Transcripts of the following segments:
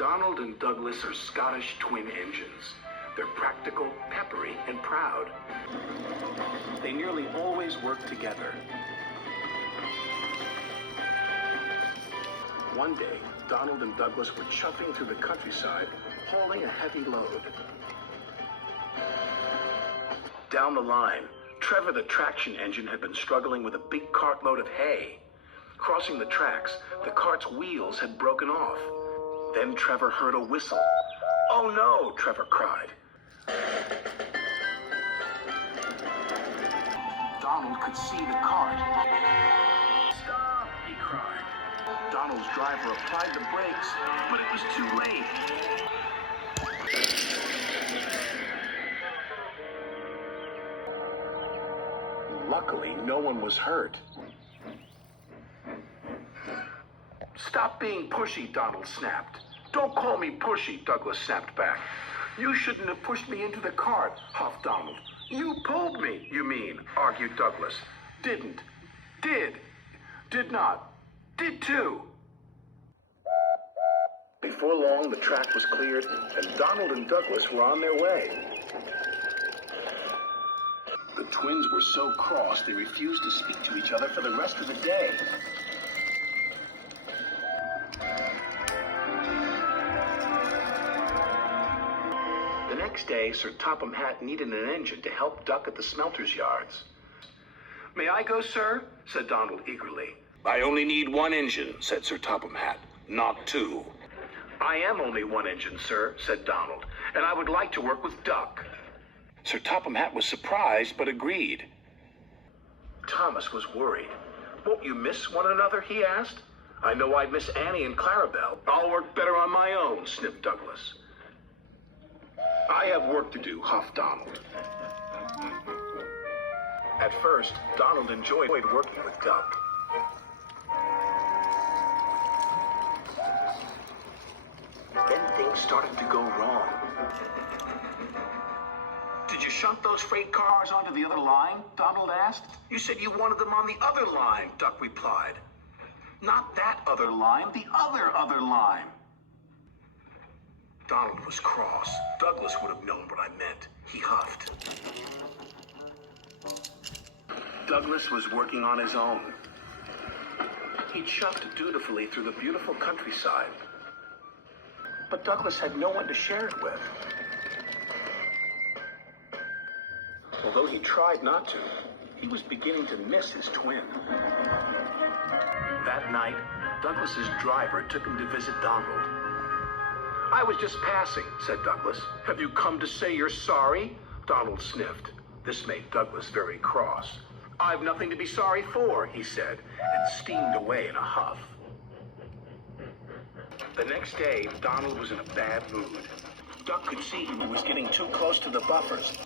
Donald and Douglas are Scottish twin engines. They're practical, peppery, and proud. They nearly always work together. One day, Donald and Douglas were chuffing through the countryside, hauling a heavy load. Down the line, Trevor the traction engine had been struggling with a big cartload of hay. Crossing the tracks, the cart's wheels had broken off. Then Trevor heard a whistle. "Oh no," Trevor cried. Donald could see the cart. "Stop," he cried. Donald's driver applied the brakes, but it was too late. Luckily, no one was hurt. "Stop being pushy," Donald snapped. "Don't call me pushy," Douglas snapped back. "You shouldn't have pushed me into the cart," huffed Donald. "You pulled me, you mean," argued Douglas. "Didn't. Did. Did not. Did too." Before long, the track was cleared, and Donald and Douglas were on their way. The twins were so cross they refused to speak to each other for the rest of the day. The next day, Sir Topham Hatt needed an engine to help Duck at the smelter's yards. "May I go, sir?" said Donald eagerly. "I only need one engine," said Sir Topham Hatt, "not two." "I am only one engine, sir," said Donald, "and I would like to work with Duck." Sir Topham Hatt was surprised, but agreed. Thomas was worried. "Won't you miss one another?" he asked. "I know I'd miss Annie and Clarabelle." "I'll work better on my own," sniffed Douglas. "I have work to do," huffed Donald. At first, Donald enjoyed working with Duck. Then things started to go wrong. "Did you shunt those freight cars onto the other line?" Donald asked. "You said you wanted them on the other line," Duck replied. "Not that other line, the other line." Donald was cross. Douglas would have known what I meant. He huffed. Douglas was working on his own. He chuffed dutifully through the beautiful countryside. But Douglas had no one to share it with. Although he tried not to, he was beginning to miss his twin. That night, Douglas's driver took him to visit Donald. "I was just passing," said Douglas. "Have you come to say you're sorry?" Donald sniffed. This made Douglas very cross. "I've nothing to be sorry for," he said, and steamed away in a huff. The next day, Donald was in a bad mood. Duck could see he was getting too close to the buffers.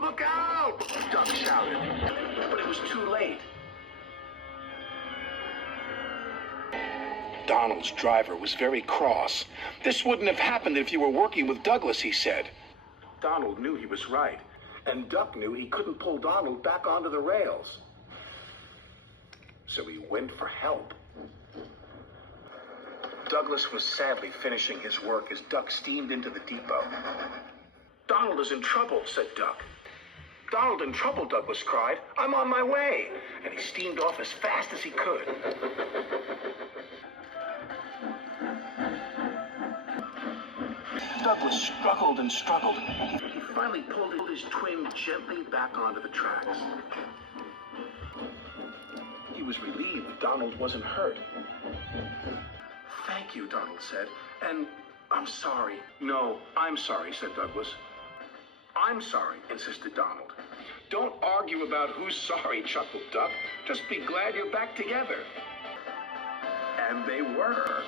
"Look out!" Duck shouted, but it was too late. Donald's driver was very cross. "This wouldn't have happened if you were working with Douglas," he said. Donald knew he was right, and Duck knew he couldn't pull Donald back onto the rails. So he went for help. Douglas was sadly finishing his work as Duck steamed into the depot. "Donald is in trouble," said Duck. "Donald in trouble," Douglas cried. "I'm on my way." And he steamed off as fast as he could. Douglas struggled and struggled. He finally pulled his twin gently back onto the tracks. He was relieved Donald wasn't hurt. "Thank you," Donald said, "and I'm sorry." "No, I'm sorry," said Douglas. "I'm sorry," insisted Donald. "Don't argue about who's sorry," chuckled Duck. "Just be glad you're back together." And they were.